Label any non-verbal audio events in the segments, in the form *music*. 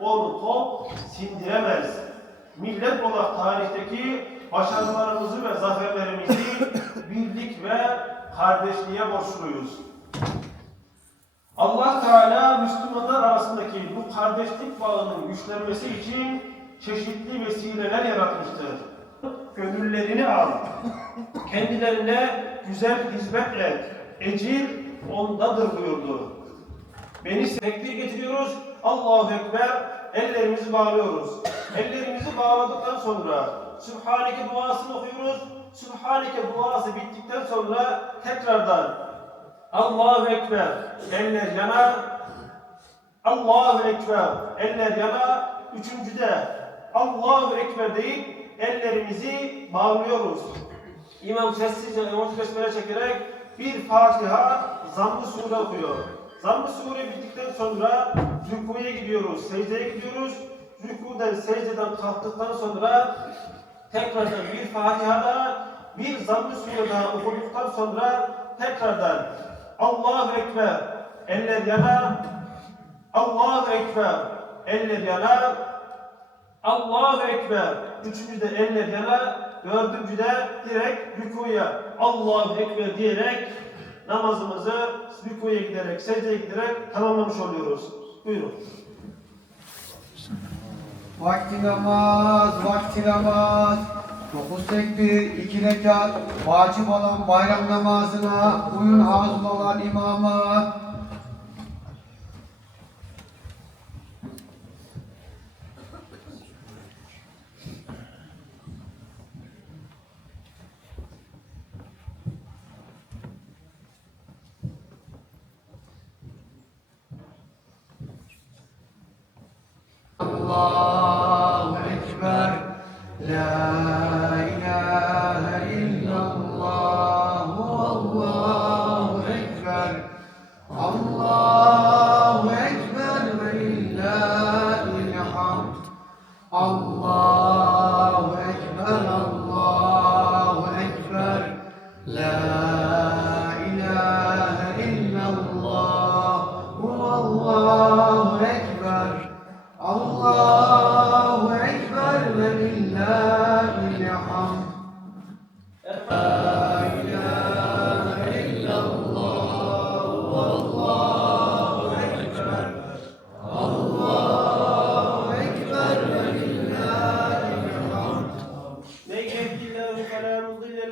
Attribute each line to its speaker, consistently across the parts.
Speaker 1: onu top sindiremez. Millet olarak tarihteki başarılarımızı ve zaferlerimizi *laughs* birlik ve kardeşliğe borçluyuz. Allah Teala Müslümanlar arasındaki bu kardeşlik bağının güçlenmesi için çeşitli vesileler yaratmıştır. Gönüllerini al, kendilerine güzel hizmet et, ecir ondadır buyurdu. Beni tekbir getiriyoruz, Allahu Ekber, ellerimizi bağlıyoruz. Ellerimizi bağladıktan sonra Sübhaneke duasını okuyoruz. Sübhaneke duası bittikten sonra tekrardan Allahu Ekber, eller yana, Allahu Ekber, eller yana, üçüncüde Allahu Ekber deyip ellerimizi bağlıyoruz. İmam sessizce emoji besmele çekerek bir Fatiha zamm-ı sure okuyor. Zamm-ı sure bittikten sonra rükuya gidiyoruz, secdeye gidiyoruz. Rükudan, secdeden kalktıktan sonra tekrardan bir Fatiha'da bir zamm-ı sure daha okuduktan sonra tekrardan Allahu Ekber, eller yana, Allahu Ekber, eller yana, Allahu Ekber. Üçüncüde eller yana, dördüncüde direkt rükuya Allahu Ekber diyerek namazımızı rükuya giderek, secdeye giderek tamamlamış oluyoruz. Buyurun.
Speaker 2: Vakti namaz, vakti namaz. Dokuz tekbir, iki rekat, vacip olan bayram namazına uyun hazır olan imama. La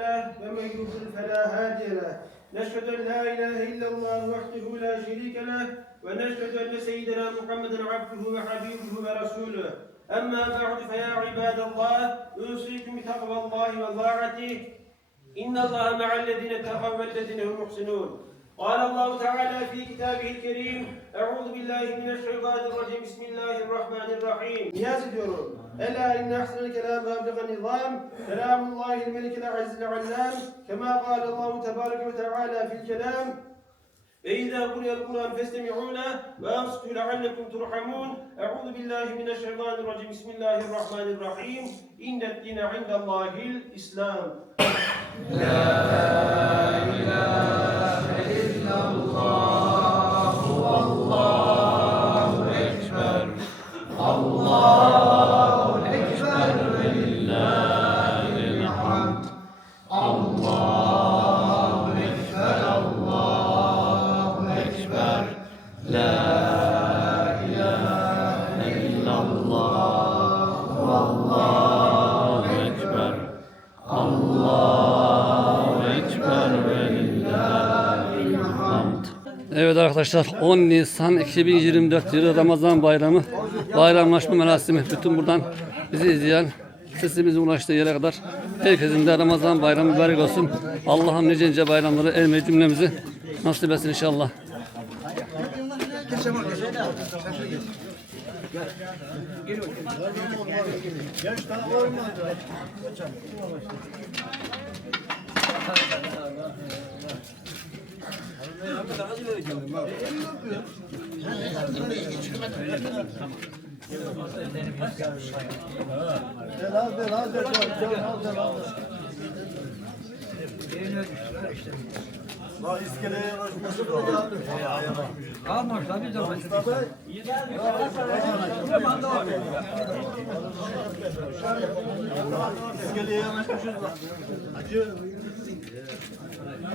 Speaker 1: له ومن يضلل فلا هادي له. نشهد أن لا إله إلا الله وحده لا شريك له ونشهد أن سيدنا محمدا عبده وحبيبه ورسوله. أما بعد فيا عباد الله أوصيكم بتقوى الله وطاعته. إن الله مع الذين اتقوا والذين هم محسنون. قال الله تعالى في كتابه الكريم أعوذ بالله من الشيطان الرجيم بسم الله الرحمن الرحيم نياز diyorum ألا إن أحسن الكلام أبلغ النظام كلام الله الملك العزيز العلام كما قال الله تبارك وتعالى في الكلام فإذا قرئ القرآن فاستمعوا له وأنصتوا لعلكم ترحمون أعوذ بالله من الشيطان الرجيم بسم الله الرحمن الرحيم إن الدين عند الله الإسلام
Speaker 2: Ekber
Speaker 3: arkadaşlar 10 Nisan 2024 yılı Ramazan bayramı bayramlaşma merasimi bütün buradan bizi izleyen sesimizin ulaştığı yere kadar herkesin de Ramazan bayramı mübarek olsun. Allah'ım nice nice bayramları ermeyi cümlemizi nasip etsin inşallah.
Speaker 4: Gel. La iskeleye yanaşması da var. Kalmamış tabii de. Mustafa. İskeleye yanaşmışız lan. Acı.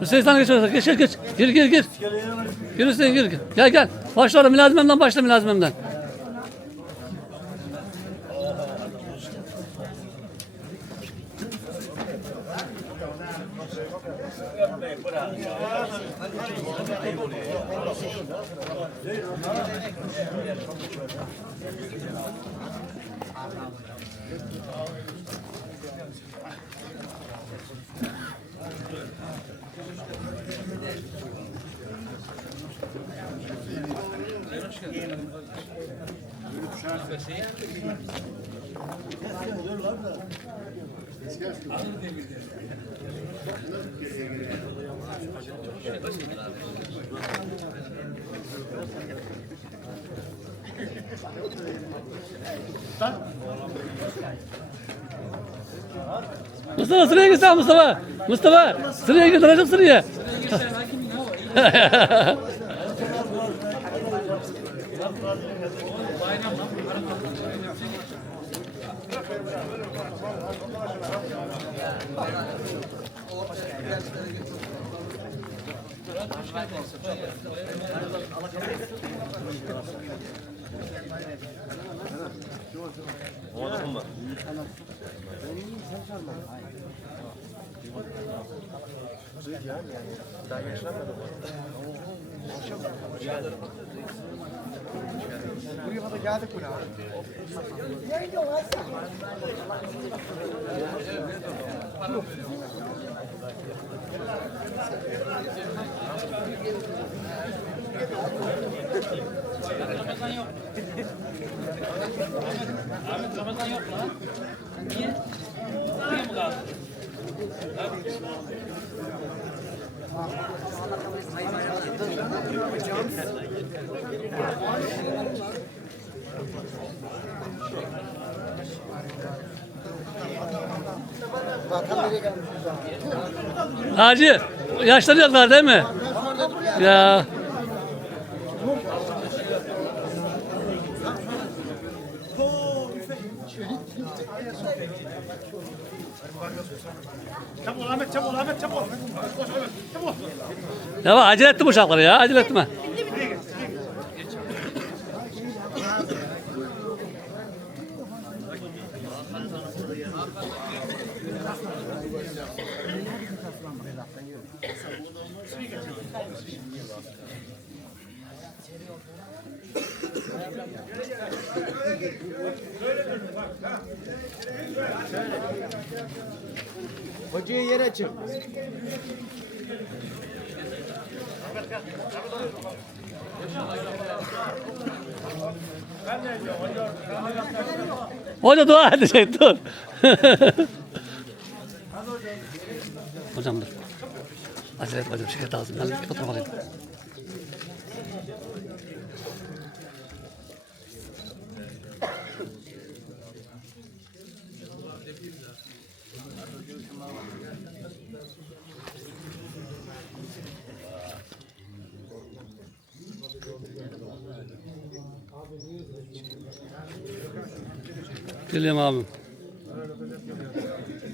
Speaker 3: Hüseyin sen geç. Geç geç geç. Gir gir gir. Gir Hüseyin gir. gir. Gel gel. Başla oraya mülazimemden başla mülazimemden. Mustafa sıraya gir sen Mustafa. Mustafa sıraya gir duracak sıraya. *laughs* *laughs*
Speaker 4: Ona dokunma. Sen sorma. Hayır. Zıydı ya yani. Daha yaşlanmadı bu. Yani. Buraya kadar geldik buna. Neydi o Hasan? Ramazan yok. Ahmet Ramazan yok mu lan? Niye?
Speaker 3: Hacı yaşlanacaklar değil mi? Ya.
Speaker 4: Çabuk Ahmet çabuk Ahmet çabuk. Koş Ahmet çabuk.
Speaker 3: Ya bak acele ettim uşakları ya acele etme.
Speaker 2: Hocayı yere çık.
Speaker 3: Hoca dua edecek dur. hocam dur. Acele etme hocam şeker lazım. Ben bir fotoğraf alayım. Geliyorum abim.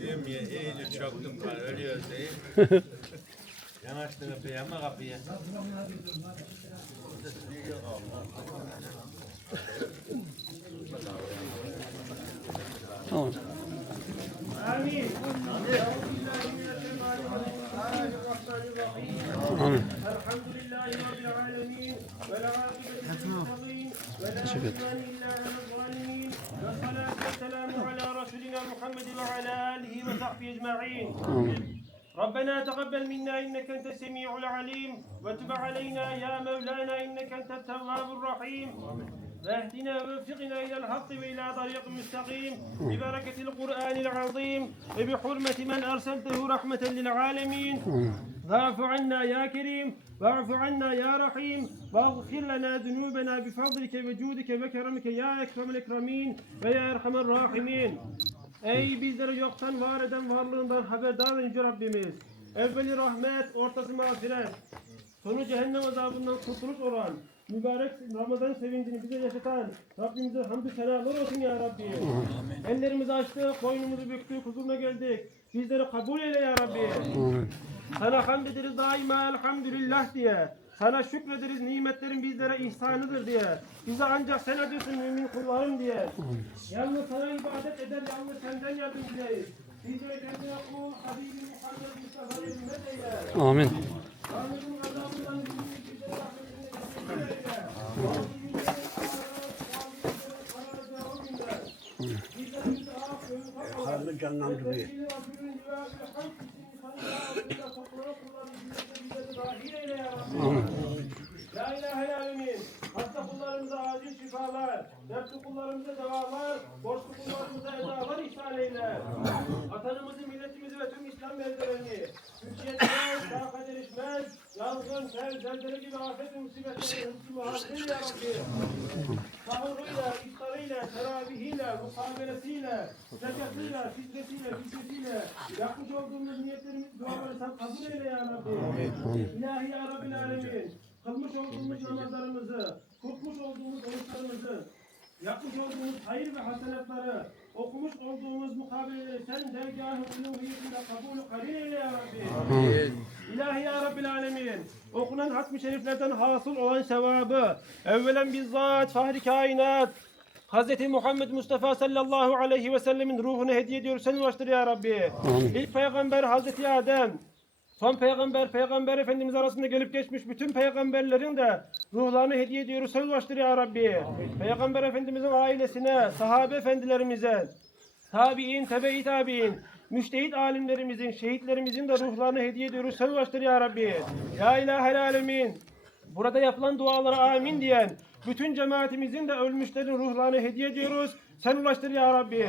Speaker 4: Yemeğe iyice çaktım ben ölüyoruz değil. *laughs*
Speaker 5: açtı kapıyı ama kapıyı.
Speaker 3: Tamam.
Speaker 1: الحمد لله رب العالمين والصلاة والسلام على رسولنا محمد وعلى آله وصحبه أجمعين. ربنا تقبل منا إنك أنت السميع العليم وتب علينا يا مولانا إنك أنت التواب الرحيم واهدنا ووفقنا إلى الحق وإلى طريق مستقيم. ببركة القرآن العظيم وبحرمة من أرسلته رحمة للعالمين. واعف عنا يا كريم واعف عنا يا رحيم. واغفر لنا ذنوبنا بفضلك وجودك وكرمك يا أكرم الأكرمين ويا أرحم الراحمين. Ey bizleri yoktan var eden varlığından haberdar Yüce Rabbimiz. Evveli rahmet, ortası mağfiret. Sonu cehennem azabından kurtuluş olan mübarek Ramazan sevincini bize yaşatan Rabbimize hamdü senalar olsun ya Rabbi. Ellerimizi açtık, boynumuzu büktük, huzuruna geldik. Bizleri kabul eyle ya Rabbi.
Speaker 3: Amin.
Speaker 1: Sana hamd ederiz daima elhamdülillah diye. Sana şükrederiz nimetlerin bizlere ihsanıdır diye. Bize ancak sen ödüyorsun mümin kullarım diye. Yalnız sana ibadet eder, yalnız senden yardım dileriz. Bizlere kendine kul, Habibi Muhammed Mustafa'ya ümmet eyle.
Speaker 3: Amin.
Speaker 1: Tanrı'nın azabından bizi
Speaker 6: Karnı canlandırıyor.
Speaker 1: La ilahe alemin. Hasta kullarımıza acil şifalar, dertli kullarımıza devalar, borçlu kullarımıza edalar ihsan eyle. Vatanımızı, milletimizi ve tüm İslam beldelerini, Türkiye'de takat erişmez, yangın, sel, zelzele gibi afet ve musibetleri hızlı muhafaza eyle ya Rabbi. Sahuruyla, iftarıyla, teravihiyle, mukabelesiyle, zekatıyla, fitresiyle, fitresiyle, yapmış olduğumuz niyetlerimiz, duaları kabul eyle ya Rabbi. İlahi ya Rabbil Alemin, kılmış olduğumuz namazlarımızı, tutmuş olduğumuz oruçlarımızı, yapmış olduğumuz hayır ve hasenatları, okumuş olduğumuz mukabeleleri sen dergâh-ı uluhiyetinde kabul karin eyle ya Rabbi. İlahi ya Rabbil Alemin, okunan hatmi şeriflerden hasıl olan sevabı, evvelen bizzat fahri kainat, Hz. Muhammed Mustafa sallallahu aleyhi ve sellemin ruhunu hediye ediyoruz. Sen ulaştır ya Rabbi.
Speaker 3: Amin.
Speaker 1: İlk peygamber Hz. Adem, son peygamber, peygamber Efendimiz arasında gelip geçmiş bütün peygamberlerin de ruhlarını hediye ediyoruz. Sen ulaştır ya Rabbi. Peygamber Efendimizin ailesine, sahabe efendilerimize, tabi'in, tebe-i tabi'in, müştehit alimlerimizin, şehitlerimizin de ruhlarını hediye ediyoruz. Sen ulaştır ya Rabbi. Ya ilahel alemin. Burada yapılan dualara amin diyen bütün cemaatimizin de ölmüşlerin ruhlarını hediye ediyoruz. Sen ulaştır ya Rabbi.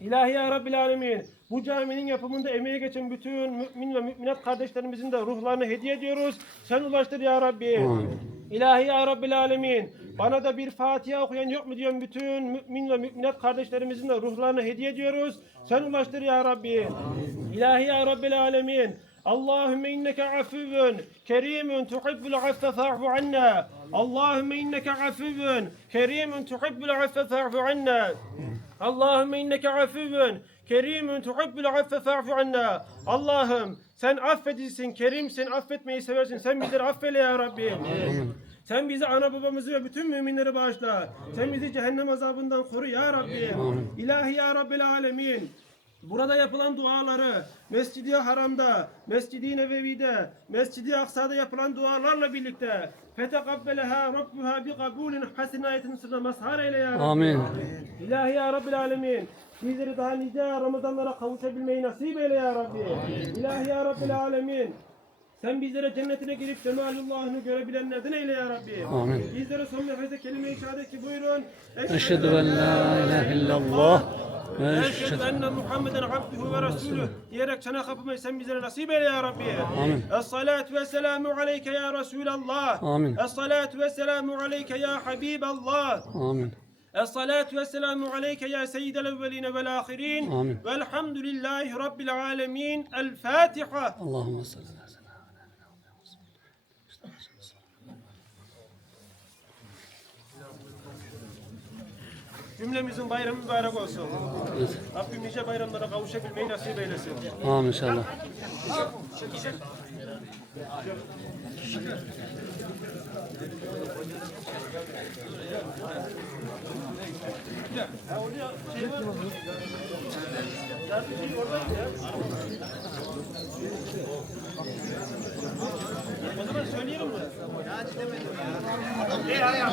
Speaker 1: İlahi ya Rabbil Alemin. Bu caminin yapımında emeği geçen bütün mümin ve müminat kardeşlerimizin de ruhlarını hediye ediyoruz. Sen ulaştır ya Rabbi. Amin. İlahi ya Rabbil Alemin. Bana da bir Fatiha okuyan yok mu diyorum bütün mümin ve müminat kardeşlerimizin de ruhlarını hediye ediyoruz. Sen ulaştır ya Rabbi. Amin. İlahi ya Rabbil Alemin. Allahümme inneke afivun kerimun tuhibbul affe fa'fu anna. Allahümme inneke afivun kerimun tuhibbul affe fa'fu anna. Allahümme inneke afivun Kerimün tuhibbül affe fa'fu anna. Allah'ım sen affedicisin, kerimsin, affetmeyi seversin. Sen bizleri affeyle ya Rabbi. Sen bizi ana babamızı ve bütün müminleri bağışla. Sen bizi cehennem azabından koru ya Rabbi. İlahi ya Rabbil alemin. Burada yapılan duaları Mescid-i Haram'da, Mescid-i Nebevi'de, Mescid-i Aksa'da yapılan dualarla birlikte fetekabbeleha rabbuha bi kabulin hasinayetin sırrına mazhar eyle ya Rabbi.
Speaker 3: Amin.
Speaker 1: İlahi ya Rabbil Alemin. Bizleri daha nice Ramazanlara kavuşabilmeyi nasip eyle ya Rabbi. İlahi ya Rabbil Alemin. Sen bizlere cennetine girip cemalullahını görebilenlerden eyle ya Rabbi.
Speaker 3: Amin.
Speaker 1: Bizlere son nefeste kelime-i şehadet ki buyurun.
Speaker 3: Eşhedü en la ilahe illallah
Speaker 1: Eşhedü enne Muhammeden abduhu ve resulüh diyerek sana kapımayı sen bizlere nasip eyle ya Rabbi.
Speaker 3: Amin.
Speaker 1: Es-salatu ve selamu aleyke ya Resulallah.
Speaker 3: Amin.
Speaker 1: Es-salatu ve selamu aleyke ya Habiballah.
Speaker 3: Amin.
Speaker 1: Esselatu vesselamu aleyke ya seyyidel evveline vel
Speaker 3: ahirin.
Speaker 1: Amin. Velhamdülillahi rabbil alemin. El Fatiha.
Speaker 3: Allahümme sallallahu aleyhi ve sellem.
Speaker 1: Cümlemizin bayramı mübarek olsun.
Speaker 3: Evet.
Speaker 1: Rabbim nice bayramlara kavuşabilmeyi nasip eylesin.
Speaker 3: Amin inşallah.
Speaker 1: O zaman söyleyelim mi? Ya dinlemedim ya. Adam ne ya?